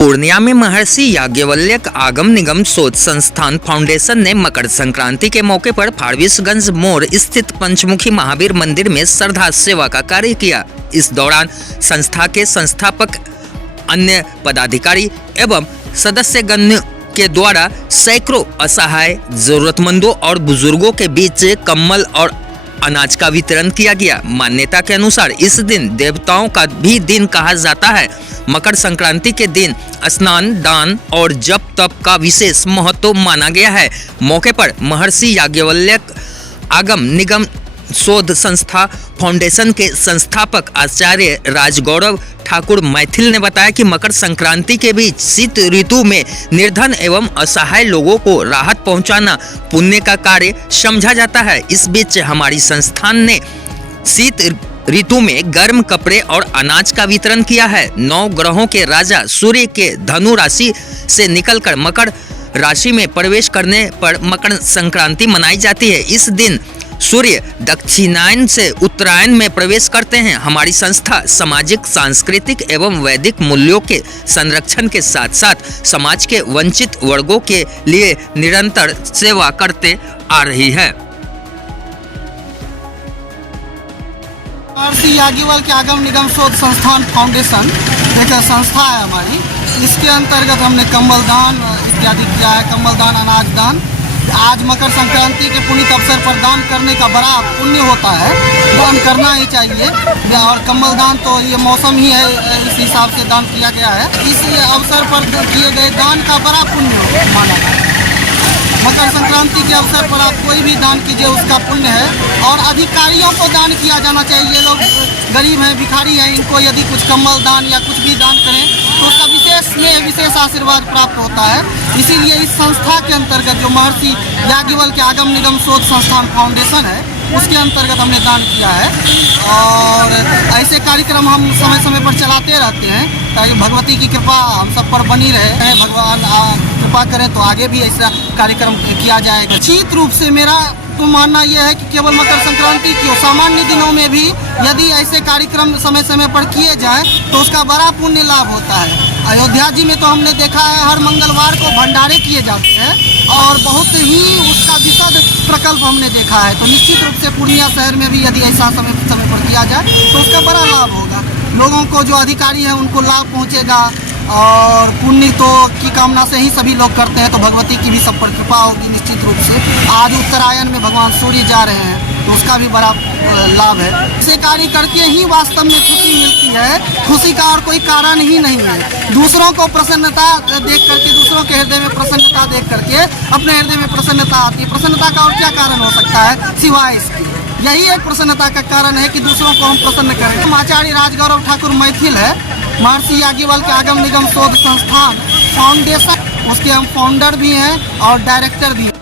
पूर्णिया में महर्षि याज्ञवल्क्य आगम निगम शोध संस्थान फाउंडेशन ने मकर संक्रांति के मौके पर फारबिसगंज मोड़ स्थित पंचमुखी महावीर मंदिर में श्रद्धा सेवा का कार्य किया। इस दौरान संस्था के संस्थापक, अन्य पदाधिकारी एवं सदस्यगण के द्वारा सैकड़ों असहाय, जरूरतमंदों और बुजुर्गों के बीच कम्बल और अनाज का वितरण किया गया। मान्यता के अनुसार इस दिन देवताओं का भी दिन कहा जाता है। मकर संक्रांति के दिन स्नान, दान और जप तप का विशेष महत्व माना गया है। मौके पर महर्षि याज्ञवल्क्य आगम निगम शोध संस्था फाउंडेशन के संस्थापक आचार्य राजगौरव ठाकुर मैथिल ने बताया कि मकर संक्रांति के बीच शीत ऋतु में निर्धन एवं असहाय लोगों को राहत पहुंचाना पुण्य का कार्य समझा जाता है। इस बीच हमारी संस्थान ने शीत ऋतु में गर्म कपड़े और अनाज का वितरण किया है। 9 ग्रहों के राजा सूर्य के धनु राशि से निकलकर मकर राशि में प्रवेश करने पर मकर संक्रांति मनाई जाती है। इस दिन सूर्य दक्षिणायन से उत्तरायण में प्रवेश करते हैं। हमारी संस्था सामाजिक, सांस्कृतिक एवं वैदिक मूल्यों के संरक्षण के साथ साथ समाज के वंचित वर्गों के लिए निरंतर सेवा करते आ रही है। महर्षि याज्ञवल्क्य आगम निगम शोध संस्थान फाउंडेशन एक संस्था है हमारी। इसके अंतर्गत हमने कम्बल दान इत्यादि किया है। कम्बल दान, अनाज दान। आज मकर संक्रांति के पुनीत अवसर पर दान करने का बड़ा पुण्य होता है, दान करना ही चाहिए। और कम्बल दान तो ये मौसम ही है, इस हिसाब से दान किया गया है। इस अवसर पर किए गए दान का बड़ा पुण्य माना गया है। मकर संक्रांति के अवसर पर आप कोई भी दान कीजिए, उसका पुण्य है। और अधिकारियों को दान किया जाना चाहिए। ये लोग गरीब हैं, भिखारी हैं, इनको यदि कुछ कम्बल दान या कुछ भी दान करें तो उसका विशेष आशीर्वाद प्राप्त होता है। इसीलिए इस संस्था के अंतर्गत जो महर्षि याज्ञवल्क्य आगम निगम शोध संस्थान फाउंडेशन है, उसके अंतर्गत हमने दान किया है। और ऐसे कार्यक्रम हम समय समय पर चलाते रहते हैं ताकि भगवती की कृपा हम सब पर बनी रहे। भगवान कृपा करें तो आगे भी ऐसा कार्यक्रम किया जाएगा। निश्चित रूप से मेरा तो मानना यह है कि केवल मकर संक्रांति क्यों, सामान्य दिनों में भी यदि ऐसे कार्यक्रम समय समय पर किए जाएं तो उसका बड़ा पुण्य लाभ होता है। अयोध्या जी में तो हमने देखा है हर मंगलवार को भंडारे किए जाते हैं और बहुत ही उसका विशद प्रकल्प हमने देखा है। तो निश्चित रूप से पूर्णिया शहर में भी यदि ऐसा समय पर किया जाए तो उसका बड़ा लाभ होगा। लोगों को, जो अधिकारी हैं, उनको लाभ पहुँचेगा। और पुण्य तो की कामना से ही सभी लोग करते हैं, तो भगवती की भी सब पर कृपा होगी निश्चित रूप से। आज उत्तरायण में भगवान सूर्य जा रहे हैं तो उसका भी बड़ा लाभ है। ऐसे कार्य करके ही वास्तव में खुशी मिलती है। खुशी का और कोई कारण ही नहीं है। दूसरों को प्रसन्नता देख करके, दूसरों के हृदय में प्रसन्नता देख करके अपने हृदय में प्रसन्नता आती है। प्रसन्नता का और क्या कारण हो सकता है सिवाय इसके? यही एक प्रसन्नता का कारण है कि दूसरों को हम प्रसन्न करें। हम आचार्य राजगौरव ठाकुर मैथिल है, महर्षि याज्ञवल्क्य आगम निगम शोध संस्थान फाउंडेशन, उसके हम फाउंडर भी हैं और डायरेक्टर भी हैं।